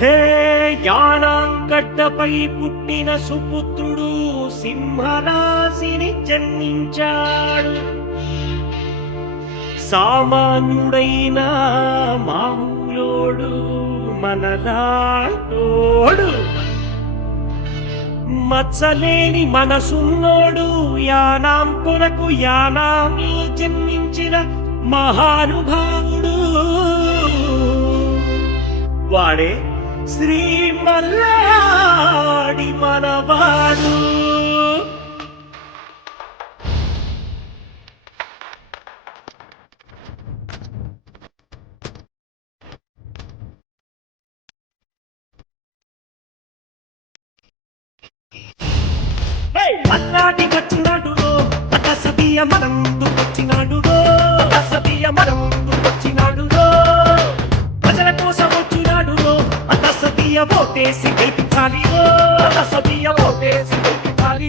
హే యానాంగడ్డపై పుట్టిన సుపుత్రుడు సింహరాశిని జన్మించాడు. సామాన్యుడైన మామూలోడు మనలాటోడు మచ్చలేని మనసున్నోడు యానాంపునకు యానామి జన్మించిన మహానుభావుడు. వాడే శ్రీ మల్లాడి మనవాడు మల్లాడి వచ్చినాడు అకసబియ మనందు వచ్చినాడు అకసబియ మనందు వచ్చినాడు అకసబియ ఓటేసి గెలిపించాలి అకసబియ ఓటేసి గెలిపించాలి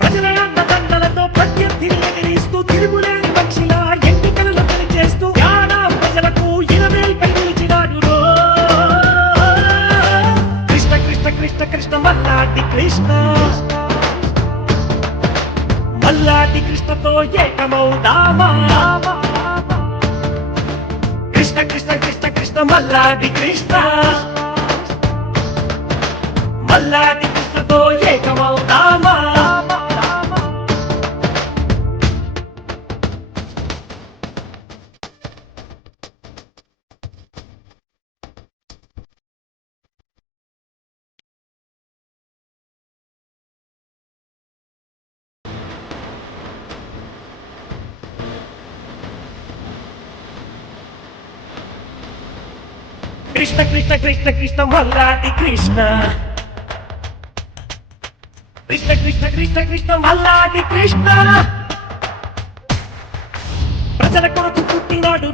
ప్రజల అన్నదండలతో ప్రత్యర్థిని ఎదిరిస్తూ తిరుగులేని పక్షిలా ఎన్నికలలో పనిచేస్తూ యానా ప్రజలకు ఇరవై నిలిచినాడు కృష్ణ కృష్ణ కృష్ణ కృష్ణ మల్లాటి కృష్ణ మల్లాటి కృష్ణతో ఏకమౌదామా కృష్ణ కృష్ణ కృష్ణ కృష్ణ మల్లాడి కృష్ణ మల్లాడి కృష్ణతో ఏకమౌదామా కృష్ణ కృష్ణ కృష్ణ కృష్ణ మల్లాడి కృష్ణ. కృష్ణ కృష్ణ కృష్ణ కృష్ణ మల్లాది కృష్ణ. ప్రజల కొరకు పుట్టినాడు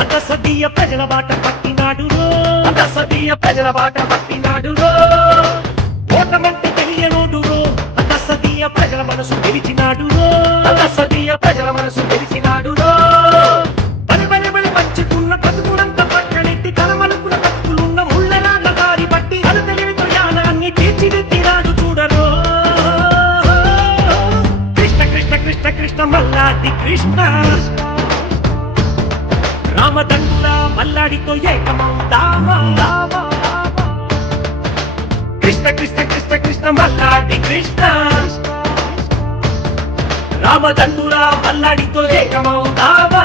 అంత సదీయ ప్రజల బాట పట్టినాడు అంత సదీయ ప్రజల బాట పట్టినాడు ఓటమంటే తెలియనోడు అంత సదీయ ప్రజల మనసు గెలిచిన కృష్ణ మల్లాది కృష్ణ. రామదండ మల్లాడితో ఏకమౌదామా కృష్ణ కృష్ణ కృష్ణ కృష్ణ మల్లాడి కృష్ణ. రామదండురా మల్లాడితో ఏకమౌదామా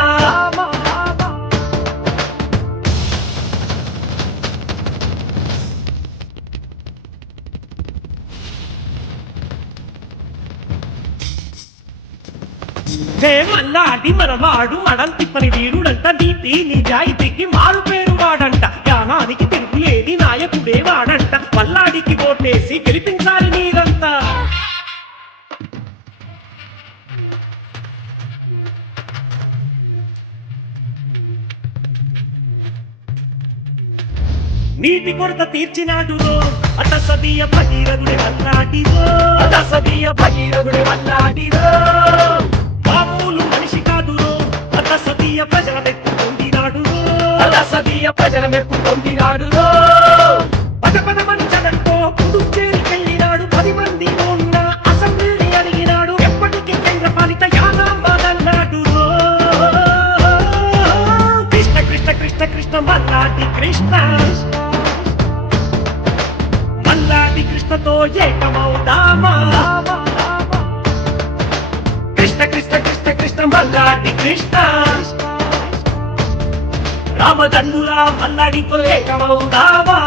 మల్లాడి మనవాడు మడంతి పని వీరుడంట నీతి నిజాయితీకి మారు పేరు వాడంట. యానానికి తిరుగులేని నాయకుడే వాడంట. మల్లాడికి ఓటేసి గెలిపించాలి నీరంతా నీటి కొరత తీర్చినాడు అత సదీయ భగీరథుడి మల్లాడిరో. అత సదీయ భగీరథుడి మల్లాడిరో. అత సదీయ ప్రజల మెప్పు పొందినాడు. పద పద మంచడంతో పుదుచ్చేరికెళ్ళినాడు పది మంది ఉన్న అసెంబ్లీని అడిగినాడు. ఎప్పటికీ కేంద్ర పాలిత యానామాదన్నాడు కృష్ణ కృష్ణ కృష్ణ కృష్ణ మల్లాడి కృష్ణ. మల్లాది కృష్ణతో ఏకమౌదామా కృష్ణ కృష్ణ కృష్ణ కృష్ణ మల్లాడి కృష్ణ. రామదండులా మల్లాడితో ఏకమౌదామా